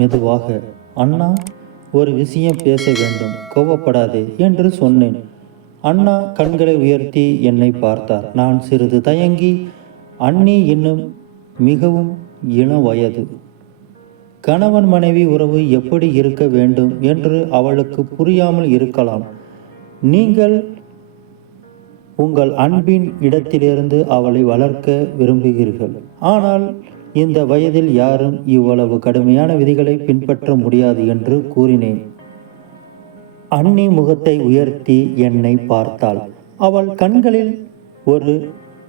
மெதுவாக அண்ணா ஒரு விஷயம் பேச வேண்டும் கோபப்படாதே என்று சொன்னேன். அண்ணா கண்களை உயர்த்தி என்னை பார்த்தார். நான் சிறிது தயங்கி அண்ணி இன்னும் மிகவும் இள வயது. கணவன் மனைவி உறவு எப்படி இருக்க வேண்டும் என்று அவளுக்கு புரியாமல் இருக்கலாம். நீங்கள் உங்கள் அன்பின் இடத்திலிருந்து அவளை வளர்க்க விரும்புகிறீர்கள். ஆனால் இந்த வயதில் யாரும் இவ்வளவு கடுமையான விதிகளை பின்பற்ற முடியாது என்று கூறினேன். அன்னி முகத்தை உயர்த்தி என்னை பார்த்தாள். அவள் கண்களில் ஒரு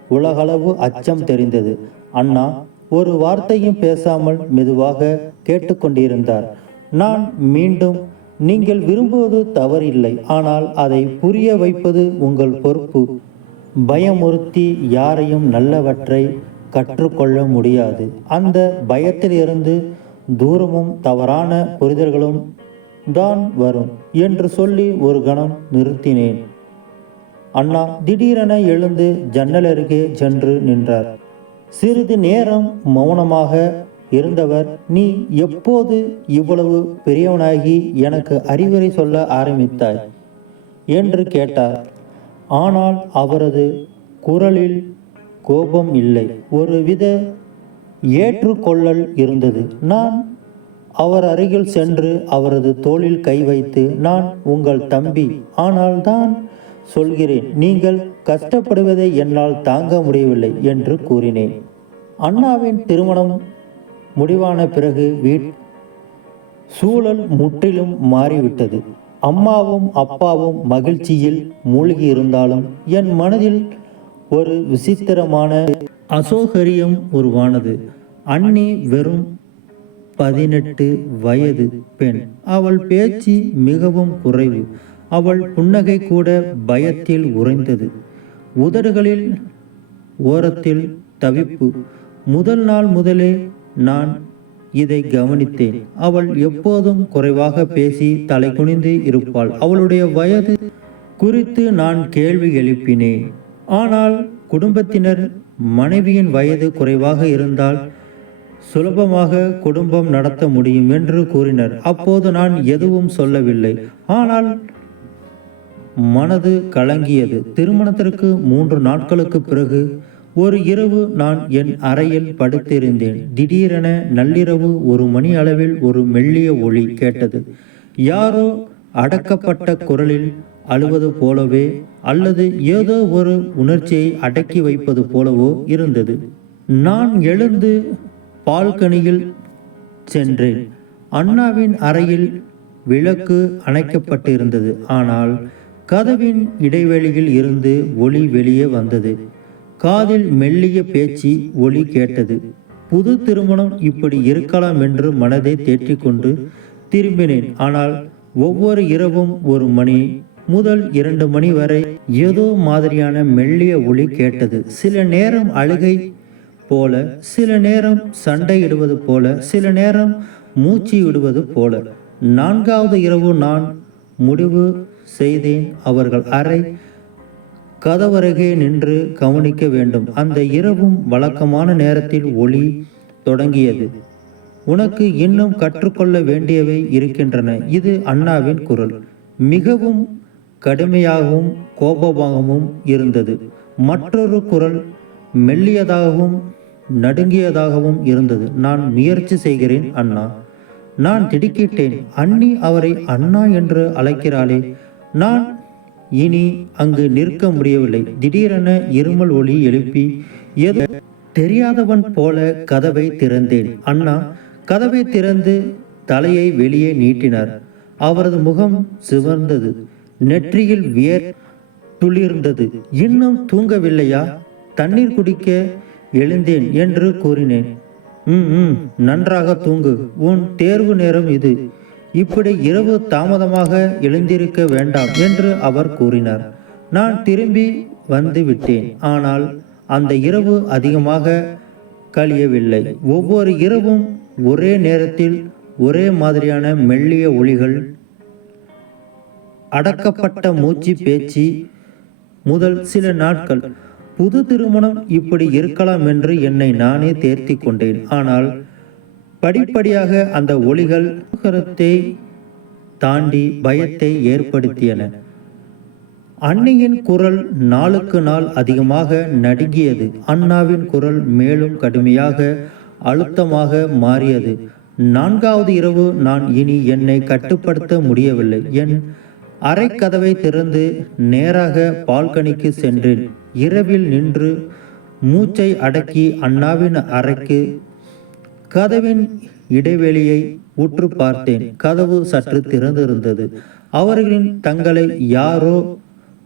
உலகளவு அச்சம் தெரிந்தது. அண்ணா ஒரு வார்த்தையும் பேசாமல் மெதுவாக கேட்டுக்கொண்டிருந்தார் நான் மீண்டும் நீங்கள் விரும்புவது தவறில்லை ஆனால் அதை புரிய வைப்பது உங்கள் பொறுப்பு. பயமுறுத்தி யாரையும் நல்லவற்றை கற்றுக்கொள்ள முடியாது. அந்த பயத்திலிருந்து தூரமும் தவறான புரிதல்களும் தான் வரும் என்று சொல்லி ஒரு கணம் நிறுத்தினேன். அண்ணா திடீரென எழுந்து ஜன்னல் அருகே சென்று நின்றார். சிறிது நேரம் மௌனமாக இருந்தவர் நீ எப்போது இவ்வளவு பெரியவனாகி எனக்கு அறிவுரை சொல்ல ஆரம்பித்தாய்? என்று கேட்டார். ஆனால் அவரது குரலில் கோபம் இல்லை. ஒருவித ஏற்றுக்கொள்ளல் இருந்தது. நான் அவர் அருகில் சென்று அவரது தோளில் கை வைத்து நான் உங்கள் தம்பி. ஆனால் தான் சொல்கிறேன் நீங்கள் கஷ்டப்படுவதை என்னால் தாங்க முடியவில்லை என்று கூறினேன். அண்ணாவின் திருமணம் முடிவான பிறகு வீட் சூழல் முற்றிலும் மாறிவிட்டது. அம்மாவும் அப்பாவும் மகிழ்ச்சியில் மூழ்கி இருந்தாலும் என் மனதில் ஒரு விசித்திரமான அசௌகரியம் உருவானது. அன்னி வெறும் பதினெட்டு வயது பெண். அவள் பேச்சு மிகவும் குறைவு. அவள் புன்னகை கூட பயத்தில் உறைந்தது. உதடுகளில் ஓரத்தில் தவிப்பு. முதல் நாள் முதலே நான் இதை கவனித்தேன். அவள் எப்போதும் குறைவாக பேசி தலை குனிந்து இருப்பாள். அவளுடைய வயது குறித்து நான் கேள்வி எழுப்பினேன். ஆனால் குடும்பத்தினர் மனைவியின் வயது குறைவாக இருந்தால் சுலபமாக குடும்பம் நடத்த முடியும் என்று கூறினர். அப்போது நான் எதுவும் சொல்லவில்லை. ஆனால் மனது கலங்கியது. திருமணத்திற்கு மூன்று நாட்களுக்கு பிறகு ஒரு இரவு நான் என் அறையில் படுத்திருந்தேன். திடீரென நள்ளிரவு ஒரு மணி அளவில் ஒரு மெல்லிய ஒளி கேட்டது. யாரோ அடக்கப்பட்ட குரலில் அழுவது போலவே அல்லது ஏதோ ஒரு உணர்ச்சியை அடக்கி வைப்பது போலவோ இருந்தது. நான் எழுந்து பால்கனியில் சென்றேன். அண்ணாவின் அறையில் விளக்கு அணைக்கப்பட்டிருந்தது. ஆனால் கதவின் இடைவெளியில் இருந்து ஒளி வெளியே வந்தது. காதில் மெல்லிய பேச்சு ஒளி கேட்டது. புது திருமணம் இப்படி இருக்கலாம் என்று மனதை தேற்றிக்கொண்டு திரும்பினேன். ஆனால் ஒவ்வொரு இரவும் ஒரு மணி முதல் இரண்டு மணி வரை ஏதோ மாதிரியான மெல்லிய ஒளி கேட்டது. சில நேரம் அழுகை போல சில நேரம் சண்டையிடுவது போல சில நேரம் மூச்சு விடுவது போல. நான்காவது இரவு நான் முடிவு செய்தேன். அவர்கள் அறை கதவருகே நின்று கவனிக்க வேண்டும். அந்த இரவும் வழக்கமான நேரத்தில் ஒளி தொடங்கியது. உனக்கு இன்னும் கற்றுக்கொள்ள வேண்டியவை இருக்கின்றன. இது அண்ணாவின் குரல். மிகவும் கடுமையாகவும் கோபமாகவும் இருந்தது. மற்றொரு குரல் மெல்லியதாகவும் நடுங்கியதாகவும் இருந்தது. நான் முயற்சி செய்கிறேன் அண்ணா. நான் திடுக்கிட்டேன். அண்ணி அவரை அண்ணா என்று அழைக்கிறாளே. நான் இனி அங்கு நிற்க முடியவில்லை. திடீரென இருமல் ஒளி எழுப்பி ஏதோ தெரியாதவன் போல கதவை திறந்தேன். அண்ணா. கதவை திறந்து தலையை வெளியே நீட்டினார். அவரது முகம் சிவந்தது. நெற்றியில் வியர் துளிர்ந்தது. இன்னும் தூங்கவில்லையா? தண்ணீர் குடிக்க எழுந்தேன் என்று கூறினேன். ம் ம் நன்றாக தூங்கு. உன் தேர்வு நேரம் இது. இப்படி இரவு தாமதமாக எழுந்திருக்க வேண்டாம் என்று அவர் கூறினார். நான் திரும்பி வந்து விட்டேன். ஆனால் அந்த இரவு அதிகமாக கழியவில்லை. ஒவ்வொரு இரவும் ஒரே நேரத்தில் ஒரே மாதிரியான மெல்லிய ஒளிகள் அடக்கப்பட்ட மூச்சு பேச்சு முதல் சில நாட்கள். புது திருமணம் இப்படி இருக்கலாம் என்று என்னை நானே தேர்த்தி கொண்டேன். ஆனால் படிப்படியாக அந்த ஒளிகள் கரத்தை தாண்டி பயத்தை ஏற்படுத்தியன. அன்னியின் குரல் நாளுக்கு நாள் அதிகமாக நடுங்கியது. அண்ணாவின் குரல் மேலும் கடுமையாக அழுத்தமாக மாறியது. நான்காவது இரவு நான் இனி என்னை கட்டுப்படுத்த முடியவில்லை. என் அரைக்கதவை திறந்து நேராக பால்கனிக்கு சென்றேன். இரவில் நின்று மூச்சை அடக்கி அண்ணாவின் அறைக்கு கதவின் இடைவெளியை உற்று பார்த்தேன். கதவு சற்று திறந்திருந்தது. அவர்களின் தங்களை யாரோ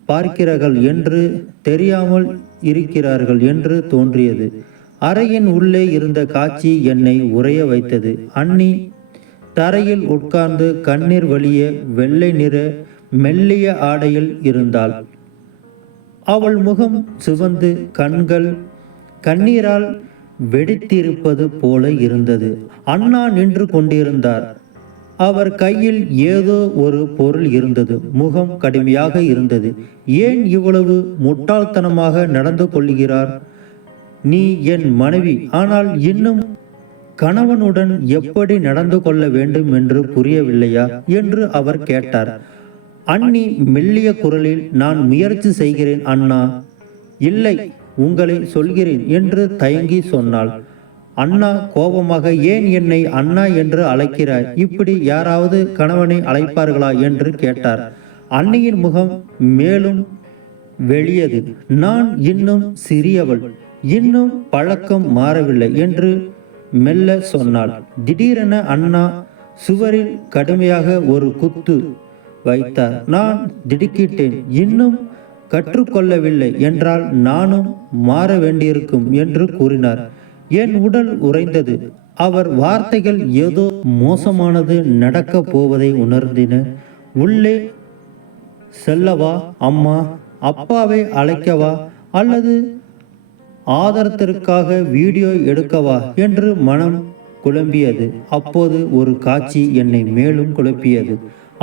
பார்க்கிறார்கள் என்று தெரியாமல் இருக்கிறார்கள் என்று தோன்றியது. அறையின் உள்ளே இருந்த காட்சி என்னை உறைய வைத்தது. அண்ணி தரையில் உட்கார்ந்து கண்ணீர் வழிய வெள்ளை நிற மெல்லிய ஆடையில் இருந்தாள். அவள் முகம் சிவந்து கண்கள் கண்ணீரால் வெடித்திருப்பது போல இருந்தது. அண்ணா நின்று கொண்டிருந்தார். அவர் கையில் ஏதோ ஒரு பொருள் இருந்தது. முகம் கடுமையாக இருந்தது. ஏன் இவ்வளவு முட்டாள்தனமாக நடந்து கொள்கிறார்? நீ என் மனைவி. ஆனால் இன்னும் கணவனுடன் எப்படி நடந்து கொள்ள வேண்டும் என்று புரியவில்லையா? என்று அவர் கேட்டார். அண்ணி மெல்லிய குரலில் நான் முயற்சி செய்கிறேன் அண்ணா. இல்லை உங்களை சொல்கிறேன் என்று தயங்கி சொன்னாள். அண்ணா கோபமாக ஏன் என்னை அண்ணா என்று அழைக்கிறாய்? இப்படி யாராவது கணவனை அழைப்பார்களா? என்று கேட்டார். அன்னையின் முகம் மேலும் வெளியது. நான் இன்னும் சிறியவள். இன்னும் பழக்கம் மாறவில்லை என்று மெல்ல சொன்னாள். திடீரென அண்ணா சுவரில் கடுமையாக ஒரு குத்து வைத்தார் நான் திடுக்கிட்டேன். இன்னும் கற்றுக்கொள்ளவில்லை என்றால் நானும் மாற வேண்டியிருக்கும் என்று கூறினார். என் உடல் உறைந்தது. அவர் வார்த்தைகள் ஏதோ மோசமானது நடக்கப் போவதை உணர்ந்தின. உள்ளே செல்லவா அம்மா அப்பாவை அழைக்கவா அல்லது ஆதரத்திற்காக வீடியோ எடுக்கவா என்று மனம் குழம்பியது. அப்போது ஒரு காட்சி என்னை மேலும் குழப்பியது.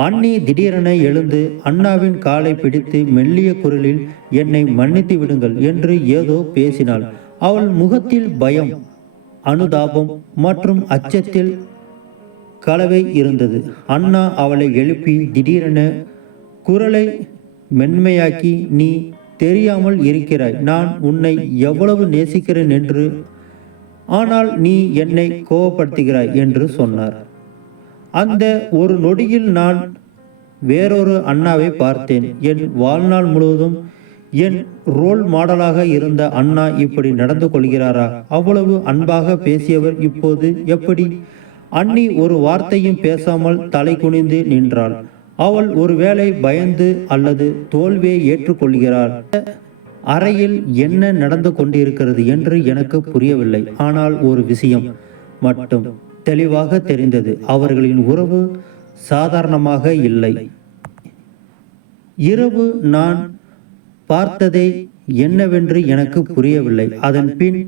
அண்ணி திடீரென எழுந்து அண்ணாவின் காலை பிடித்து மெல்லிய குரலில் என்னை மன்னித்து விடுங்கள் என்று ஏதோ பேசினாள். அவள் முகத்தில் பயம் அனுதாபம் மற்றும் அச்சத்தில் கலவை இருந்தது. அண்ணா அவளை எழுப்பி திடீரென குரலை மென்மையாக்கி நீ தெரியாமல் இருக்கிறாய். நான் உன்னை எவ்வளவு நேசிக்கிறேன் என்று ஆனால் நீ என்னை கோபப்படுத்துகிறாய் என்று சொன்னார். அந்த ஒரு நொடியில் நான் வேறொரு அண்ணாவை பார்த்தேன். என் வாழ்நாள் முழுவதும் என் ரோல் மாடலாக இருந்த அண்ணா இப்படி நடந்து கொள்கிறாரா? அவ்வளவு அன்பாக பேசியவர் இப்போது எப்படி? அண்ணி ஒரு வார்த்தையும் பேசாமல் தலை குனிந்து நின்றாள். அவள் ஒருவேளை பயந்து அல்லது தோல்வியை ஏற்றுக்கொள்கிறாள். அறையில் என்ன நடந்து கொண்டிருக்கிறது என்று எனக்கு புரியவில்லை. ஆனால் ஒரு விஷயம் மட்டும். தெளிவாக தெரிந்தது. அவர்களின் உறவு சாதாரணமாக இல்லை. இரவு நான் பார்த்ததை என்னவென்று எனக்கு புரியவில்லை. அதன் பின்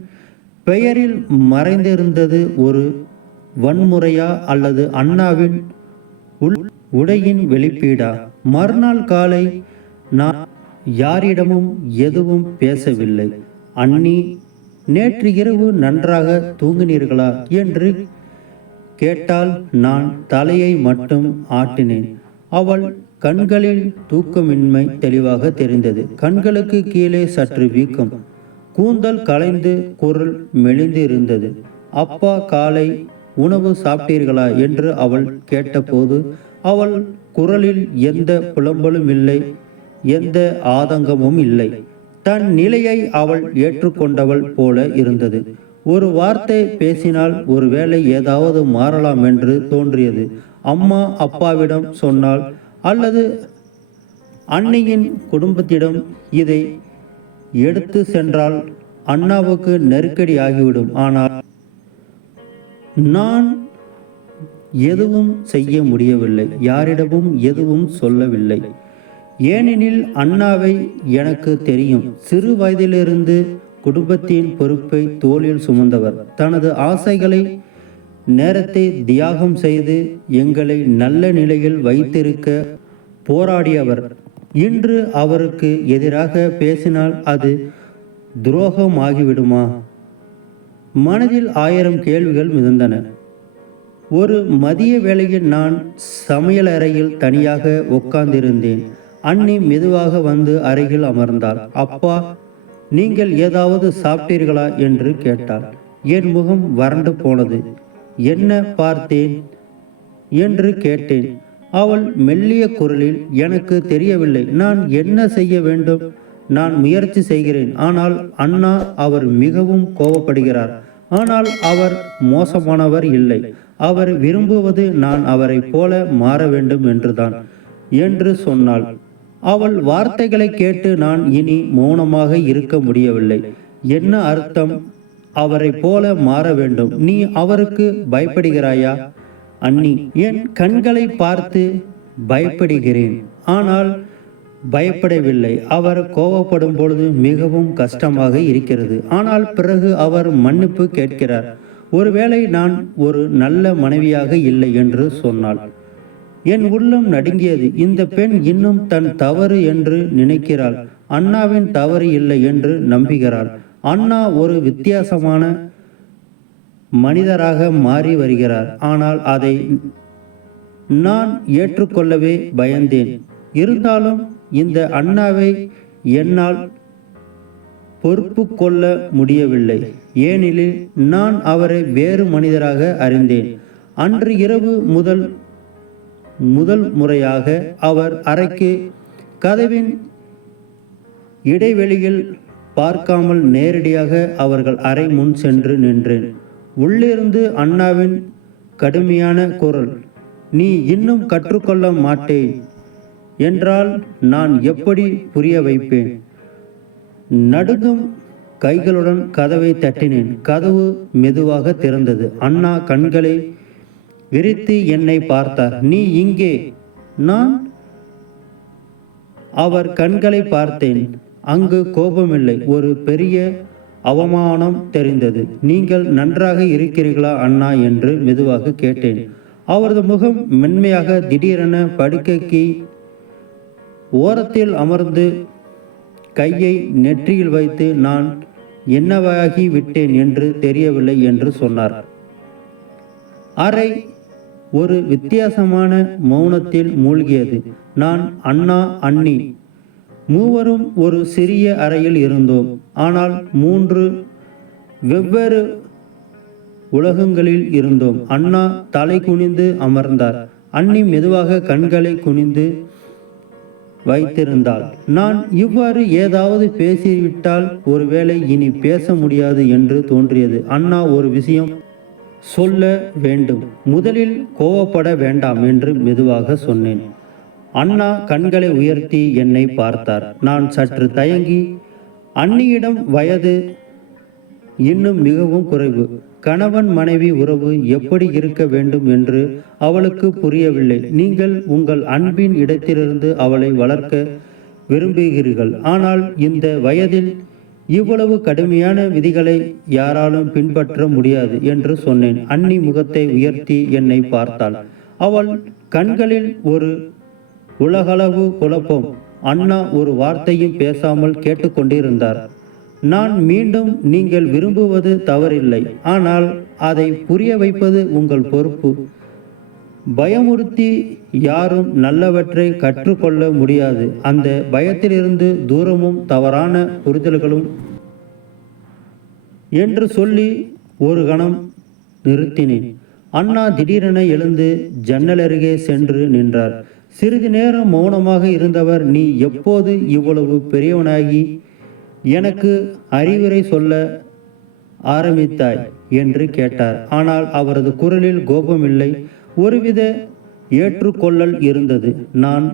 பெயரில் மறைந்திருந்தது ஒரு வன்முறையா அல்லது அண்ணாவின் உள் உடையின் வெளிப்பீடா? மறுநாள் காலை நான் யாரிடமும் எதுவும் பேசவில்லை. அண்ணி நேற்று இரவு நன்றாக தூங்கினீர்களா? என்று கேட்டால் நான் தலையை மட்டும் ஆட்டினேன். அவள் கண்களில் தூக்கமின்மை தெளிவாக தெரிந்தது. கண்களுக்கு கீழே சற்று வீக்கம். கூந்தல் கலைந்து குரல் மெலிந்து இருந்தது அப்பா காலை உணவு சாப்பிட்டீர்களா? என்று அவள் கேட்டபோது அவள் குரலில் எந்த புலம்பலும் இல்லை எந்த ஆதங்கமும் இல்லை. தன் நிலையை அவள் ஏற்றுக்கொண்டவள் போல இருந்தது. ஒரு வார்த்தை பேசினால் ஒருவேளை ஏதாவது மாறலாம் என்று தோன்றியது. அம்மா அப்பாவிடம் சொன்னால் அல்லது அன்னையின் குடும்பத்திடம் இதை எடுத்து சென்றால் அண்ணாவுக்கு நெருக்கடி ஆகிவிடும். ஆனால் நான் எதுவும் செய்ய முடியவில்லை. யாரிடமும் எதுவும் சொல்லவில்லை. ஏனெனில் அண்ணாவை எனக்கு தெரியும். சிறு வயதிலிருந்து குடும்பத்தின் பொறுப்பை தோளில் சுமந்தவர். தனது ஆசைகளை நேரத்தை தியாகம் செய்து எங்களை நல்ல நிலையில் வைத்திருக்க போராடியவர். இன்று அவருக்கு எதிராக பேசினால் அது துரோகமாகிவிடுமா? மனதில் ஆயிரம் கேள்விகள் மிதந்தன. ஒரு மதிய வேளையில் நான் சமையலறையில் தனியாக உட்கார்ந்திருந்தேன். அண்ணி மெதுவாக வந்து அருகில் அமர்ந்தாள். அப்பா நீங்கள் ஏதாவது சாப்பிட்டீர்களா என்று கேட்டாள் என் முகம் வறண்டு போனது. என்ன பார்த்தேன்? என்று கேட்டேன். அவள் மெல்லிய குரலில் எனக்கு தெரியவில்லை. நான் என்ன செய்ய வேண்டும்? நான் முயற்சி செய்கிறேன். ஆனால் அண்ணா அவர் மிகவும் கோபப்படுகிறார் ஆனால் அவர் மோசமானவர் இல்லை. அவர் விரும்புவது நான் அவரைப் போல மாற வேண்டும் என்றுதான் என்று சொன்னாள். அவள் வார்த்தைகளை கேட்டு நான் இனி மௌனமாக இருக்க முடியவில்லை. என்ன அர்த்தம்? அவரைப் போல மாற வேண்டும். நீ அவருக்கு பயப்படுகிறாயா? அண்ணி என் கண்களை பார்த்து பயப்படுகிறேன். ஆனால் பயப்படவில்லை. அவர் கோபப்படும் பொழுது மிகவும் கஷ்டமாக இருக்கிறது. ஆனால் பிறகு அவர் மன்னிப்பு கேட்கிறார். ஒருவேளை நான் ஒரு நல்ல மனைவியாக இல்லை என்று சொன்னாள். என் உள்ளம் நடுங்கியது. இந்த பெண் இன்னும் தன் தவறு என்று நினைக்கிறாள். அண்ணாவின் தவறு இல்லை என்று நம்புகிறாள். அண்ணா ஒரு வித்தியாசமான மனிதராக மாறி வருகிறார். ஆனால் அதை நான் ஏற்றுக்கொள்ளவே பயந்தேன். இருந்தாலும் இந்த அண்ணாவை என்னால் பொறுப்பு கொள்ள முடியவில்லை. ஏனெனில் நான் அவரை வேறு மனிதராக அறிந்தேன். அன்று இரவு முதல் முதல் முறையாக அவர் அறைக்கு கதவின் இடைவெளியில் பார்க்காமல் நேரடியாக அவர்கள் அறை முன் சென்று நின்றேன். உள்ளிருந்து அண்ணாவின் கடுமையான குரல் நீ இன்னும் கற்றுக்கொள்ள மாட்டேன் என்றால் நான் எப்படி புரிய வைப்பேன்? நடுங்கும் கைகளுடன் கதவை தட்டினேன். கதவு மெதுவாக திறந்தது. அண்ணா கண்களை விரித்து என்னை பார்த்தார். நீ இங்கே. நான் அவர் கண்களை பார்த்தேன். அங்கு கோபமில்லை. ஒரு பெரிய அவமானம் தெரிந்தது. நீங்கள் நன்றாக இருக்கிறீர்களா அண்ணா? என்று மெதுவாக கேட்டேன். அவரது முகம் மென்மையாக திடீரென படுக்கைக்கு ஓரத்தில் அமர்ந்து கையை நெற்றியில் வைத்து நான் என்னவாகி விட்டேன் என்று தெரியவில்லை என்று சொன்னார். அறை ஒரு வித்தியாசமான மௌனத்தில் மூழ்கியது. நான் அண்ணா அண்ணி. மூவரும் ஒரு சிறிய அறையில் இருந்தோம். ஆனால் மூன்று வெவ்வேறு உலகங்களில் இருந்தோம். அண்ணா தலை குனிந்து அமர்ந்தார். அண்ணி மெதுவாக கண்களை குனிந்து வைத்திருந்தாள். நான் இவ்வாறு ஏதாவது பேசிவிட்டால் ஒருவேளை இனி பேச முடியாது என்று தோன்றியது. அண்ணா ஒரு விஷயம் சொல்ல வேண்டும். முதலில் கோவப்பட வேண்டாம் என்று மெதுவாக சொன்னேன். அண்ணா கண்களை உயர்த்தி என்னை பார்த்தார். நான் சற்று தயங்கி அண்ணியிடம் வயது இன்னும் மிகவும் குறைவு. கணவன் மனைவி உறவு எப்படி இருக்க வேண்டும் என்று அவளுக்கு புரியவில்லை. நீங்கள் உங்கள் அன்பின் இடத்திலிருந்து அவளை வளர்க்க விரும்புகிறீர்கள். ஆனால் இந்த வயதில் இவ்வளவு கடுமையான விதிகளை யாராலும் பின்பற்ற முடியாது என்று சொன்னேன். அன்னி முகத்தை உயர்த்தி என்னை பார்த்தாள். அவள் கண்களில் ஒரு உலகளவு குழப்பம். அண்ணா ஒரு வார்த்தையும் பேசாமல் கேட்டுக்கொண்டிருந்தார். நான் மீண்டும் நீங்கள் விரும்புவது தவறில்லை. ஆனால் அதை புரிய வைப்பது உங்கள் பொறுப்பு. பயமுறுத்தி யாரும் நல்லவற்றை கற்றுக்கொள்ள முடியாது. அந்த பயத்திலிருந்து தூரமும் தவறான புரிதல்களும் என்று சொல்லி ஒரு கணம் நிறுத்தினேன். அண்ணா திடீரென எழுந்து ஜன்னல் அருகே சென்று நின்றார். சிறிது நேரம் மௌனமாக இருந்தவர் நீ எப்போது இவ்வளவு பெரியவனாகி எனக்கு அறிவுரை சொல்ல ஆரம்பித்தாய்? என்று கேட்டார். ஆனால் அவரது குரலில் கோபமில்லை. ஒருவித ஏற்றுக்கொள்ளல் இருந்தது. நான்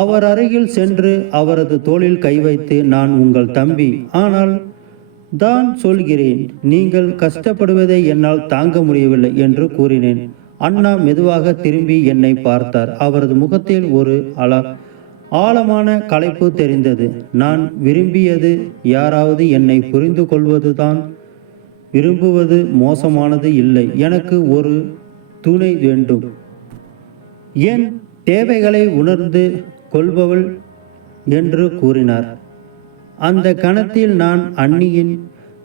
அவர் அருகில் சென்று அவரது தோளில் கை வைத்து நான் உங்கள் தம்பி. ஆனால் தான் சொல்கிறேன் நீங்கள் கஷ்டப்படுவதை என்னால் தாங்க முடியவில்லை என்று கூறினேன். அண்ணா மெதுவாக திரும்பி என்னை பார்த்தார். அவரது முகத்தில் ஒரு அல ஆழமான களைப்பு தெரிந்தது. நான் விரும்பியது யாராவது என்னை புரிந்து கொள்வதுதான் விரும்புவது மோசமானது இல்லை. எனக்கு ஒரு துணை வேண்டும். என் தேவைகளை உணர்ந்து கொள்பவள் என்று கூறினார். அந்த கணத்தில் நான் அன்னியின்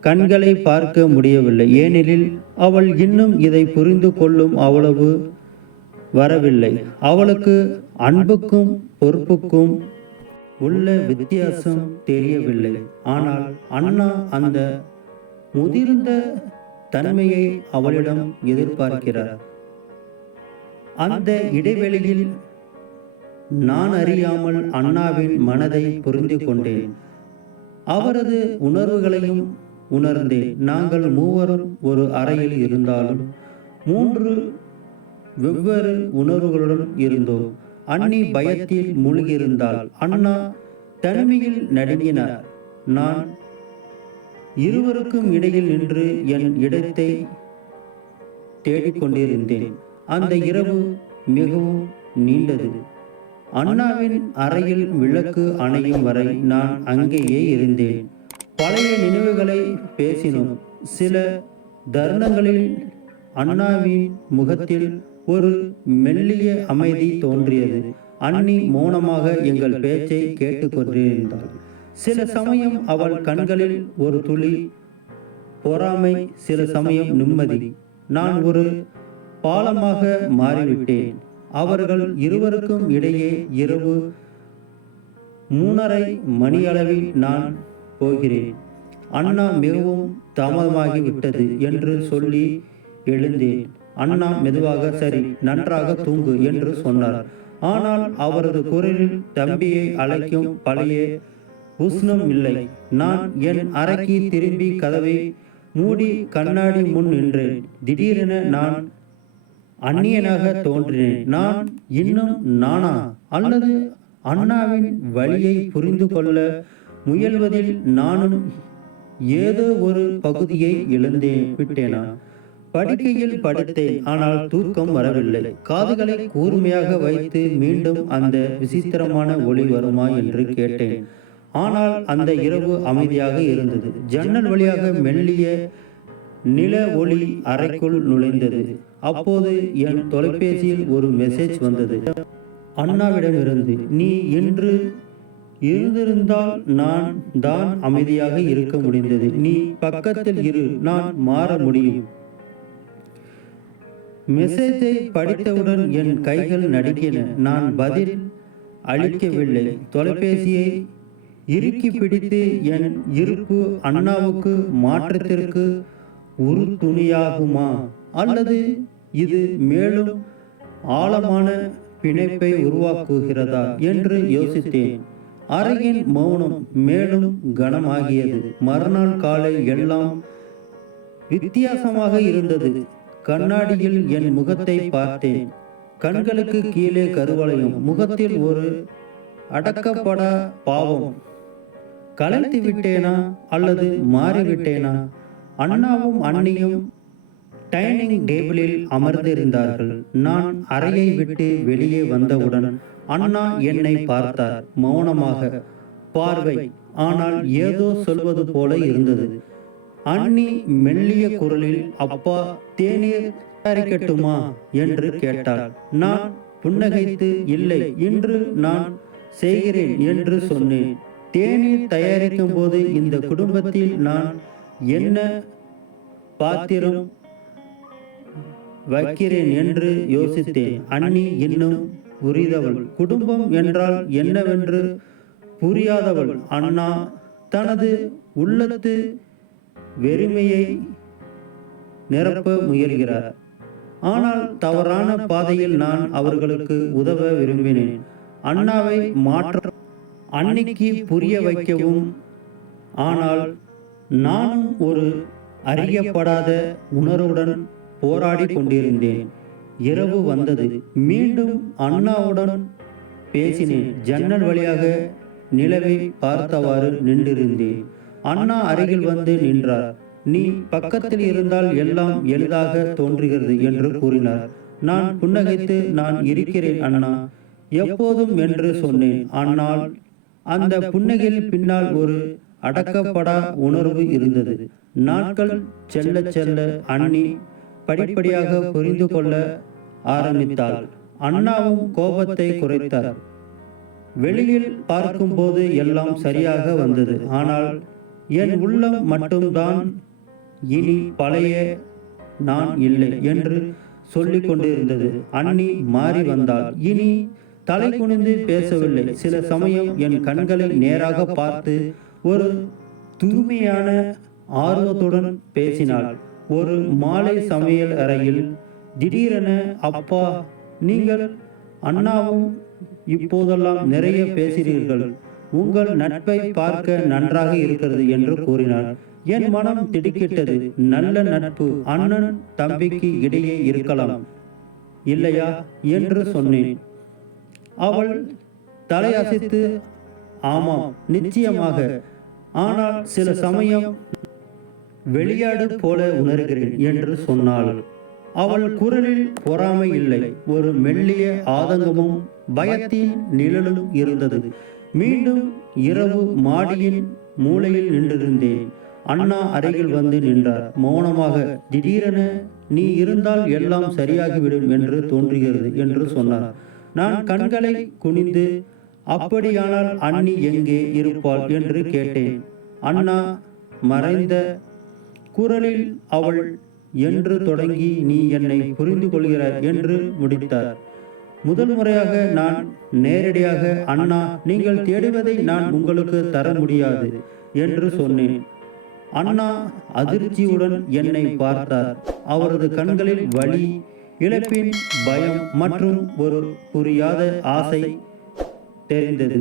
கண்களை பார்க்க முடியவில்லை. ஏனெனில் அவள் இன்னும் இதை புரிந்து கொள்ளும் அவ்வளவு வரவில்லை. அவளுக்கு அன்புக்கும் பொறுப்புக்கும் உள்ள வித்தியாசம் தெரியவில்லை. ஆனால் அண்ணா அந்த முதிர்ந்த தன்மையை அவளிடம் எதிர்பார்க்கிறார். அந்த இடைவெளியில் நான் அறியாமல் அண்ணாவின் மனதை புரிந்து கொண்டேன். அவரது உணர்வுகளையும் உணர்ந்தேன். நாங்கள் மூவரும் ஒரு அறையில் இருந்தாலும் மூன்று வெவ்வேறு உணர்வுகளுடன் இருந்தோம். அண்ணி பயத்தில் மூழ்கியிருந்தால் அண்ணா தனிமையில் நடுங்கினார். நான் இருவருக்கும் இடையில் நின்று என் இடத்தை தேடிக்கொண்டிருந்தேன். அந்த இரவு மிகவும் நீண்டது. அண்ணாவின் அறையில் விளக்கு அணையும் வரை நான் அங்கேயே இருந்தேன். பழைய நினைவுகளை பேசினோம். சில தருணங்களில் அண்ணாவின் முகத்தில் ஒரு மெல்லிய அமைதி தோன்றியது. அண்ணி மௌனமாக எங்கள் பேச்சை கேட்டுக்கொண்டிருந்தாள் சில சமயம் அவள் கண்களில் ஒரு துளி பொறாமை சில சமயம் நிம்மதி. நான் ஒரு பாலமாக மாறிவிட்டேன். அவர்கள் இருவருக்கும் இடையே இரவு மூணரை மணியளவில் நான் போகிறேன். அண்ணா மிகவும் தாமதமாகி விட்டது என்று சொல்லி எழுந்தேன். அண்ணா மெதுவாக சரி நன்றாக தூங்கு என்று சொன்னார். ஆனால் அவரது குரலில் தம்பியை அழைக்கும் பழைய உஷ்ணம் இல்லை. நான் என் அறைக்கு திரும்பி கதவை மூடி கண்ணாடி முன் நின்றேன். திடீரென நான் அந்நியனாக தோன்றினேன். நான் இன்னும் நானா? அல்லது அண்ணாவின் வழியை புரிந்து கொள்ள முயல்வதில் நானும் ஏதோ ஒரு பகுதியை இழந்தே விட்டேனா? படுக்கையில் படுத்தேன். ஆனால் தூக்கம் வரவில்லை. காதுகளை கூர்மையாக வைத்து மீண்டும் அந்த விசித்திரமான ஒளி வருமா என்று கேட்டேன். ஆனால் அந்த இரவு அமைதியாக இருந்தது. ஜன்னல் வழியாக மெல்லிய நில ஒளி அறைக்குள் நுழைந்தது. அப்போது என் தொலைபேசியில் ஒரு மெசேஜ் வந்தது. அண்ணாவிடமிருந்து நீ இன்று இருந்திருந்தால் நான் தான் அமைதியாக இருக்க முடிந்தது. நீ பக்கத்தில் இரு நான் மாற முடியும் மெசேஜை படித்தவுடன் என் கைகள் நடுக்கின நான் பதில் அளிக்கவில்லை. தொலைபேசியை இறுக்கி பிடித்து என் இருப்பு அண்ணாவுக்கு மாற்றத்திற்கு ஒரு துணியாகுமா? அல்லது இது மேலும் ஆழமான பிணைப்பை உருவாக்குகிறதா என்று யோசித்தேன். அறையின் மௌனம் மேலும் கனமாகியது. மறுநாள் காலை எல்லாம் வித்தியாசமாக இருந்தது. கண்ணாடியில் என் முகத்தை பார்த்தேன். கண்களுக்கு கீழே கருவளையும் முகத்தில் ஒரு அடக்கப்பட பாவம். கலைத்து விட்டேனா அல்லது மாறிவிட்டேனா? அண்ணாவும் அண்ணியும் டைனிங் டேபிளில் அமர்ந்திருந்தார்கள். நான் அறையை விட்டு வெளியே வந்தவுடன் அண்ணா என்னை பார்த்தார். மௌனமாக பார்வை ஆனால் ஏதோ சொல்வது போல இருந்தது. அண்ணி மெல்லிய குரலில் அப்பா தேநீர் தயாரிக்கட்டுமா? என்று கேட்டாள். நான் புன்னகைத்து இல்லை இன்று நான் செய்கிறேன் என்று சொன்னேன். தேநீர் தயாரிக்கும் போது இந்த குடும்பத்தில் நான் என்ன பாத்திரம் வைக்கிறேன் என்று யோசித்தேன். அண்ணி இன்னும் புரிதவள் குடும்பம் என்றால் என்னவென்று புரியாதவள். அண்ணா தனது உள்ளத்து வெறுமையை நிரப்ப முயல்கிறார். ஆனால் தவறான பாதையில் நான் அவர்களுக்கு உதவ விரும்பினேன். அண்ணாவை மாற்ற அன்னைக்கு புரிய வைக்கவும் ஆனால் நானும் ஒரு அறியப்படாத உணர்வுடன் போராடி கொண்டிருந்தேன். இரவு வந்தது. மீண்டும் அண்ணாவுடன் பேசினேன். ஜன்னல் வழியாக நிலவை பார்த்தவாறு நின்றிருந்தேன். அண்ணா அருகில் வந்து நின்றார். நீ பக்கத்தில் இருந்தால் எல்லாம் எளிதாக தோன்றுகிறது என்று கூறினார். நான் புன்னகைத்து நான் இருக்கிறேன் அண்ணா. எப்போதும் என்று சொன்னேன். ஆனால் அந்த புன்னகையில் பின்னால் ஒரு அடக்கப்படா உணர்வு இருந்தது. நாட்கள் செல்ல செல்ல அண்ணி படிப்படியாக புரிந்து கொள்ள ஆரம்பித்தாள். அண்ணாவும் கோபத்தை குறைத்தார். வெளியில் பார்க்கும்போது எல்லாம் சரியாக வந்தது. ஆனால் என் உள்ளம் மட்டும்தான். இனி பழைய நான் இல்லை என்று சொல்லிக் கொண்டிருந்தது. அண்ணி மாறி வந்தாள். இனி தலை குனிந்து பேசவில்லை. சில சமயம் என் கண்களை நேராக பார்த்து ஒரு தூய்மையான ஆர்வத்துடன் பேசினாள். ஒரு மாலை சமையல் அறையில் திடீரென அப்பா நீங்கள் அண்ணாவும் இப்போதெல்லாம் நிறைய பேசுகிறீர்கள். உங்கள் நட்பை பார்க்க நன்றாக இருக்கிறது என்று கூறினார் என் மனம் திடுக்கிட்டது. நல்ல நட்பு. அண்ணன் தம்பிக்கு இடையே இருக்கலாம். இல்லையா? என்று சொன்னேன். அவள் தலையசைத்து ஆமாம் நிச்சயமாக. ஆனால் சில சமயம் வெளியாடு போல உணர்கிறேன் என்று சொன்னாள். அவள் குரலில் பொறாமை இல்லை. ஒரு மெல்லிய ஆதங்கமும் பயத்தின் நிழலும் இருந்தது. மீண்டும் இரவு மாடியின் மூலையில் நின்றிருந்தேன். அண்ணா அருகில் வந்து நின்றார். மௌனமாக திடீரென நீ இருந்தால் எல்லாம் சரியாகிவிடும் என்று தோன்றுகிறது என்று சொன்னார். நான் கண்களை குனிந்து அப்படியானால் அண்ணி எங்கே இருப்பாள் என்று கேட்டேன். அண்ணா மறைந்த குரலில் அவள் என்று தொடங்கி நீ என்னை புரிந்து கொள்கிறாய் என்று முடித்தார். முதல் முறையாக நான் நேரடியாக அண்ணா நீங்கள் தேடுவதை நான் உங்களுக்கு தர முடியாது என்று சொன்னேன். அண்ணா அதிர்ச்சியுடன் என்னை பார்த்தார். அவரது கண்களில் வலி இழப்பின் பயம் மற்றும் ஒரு புரியாத ஆசை தெரிந்தது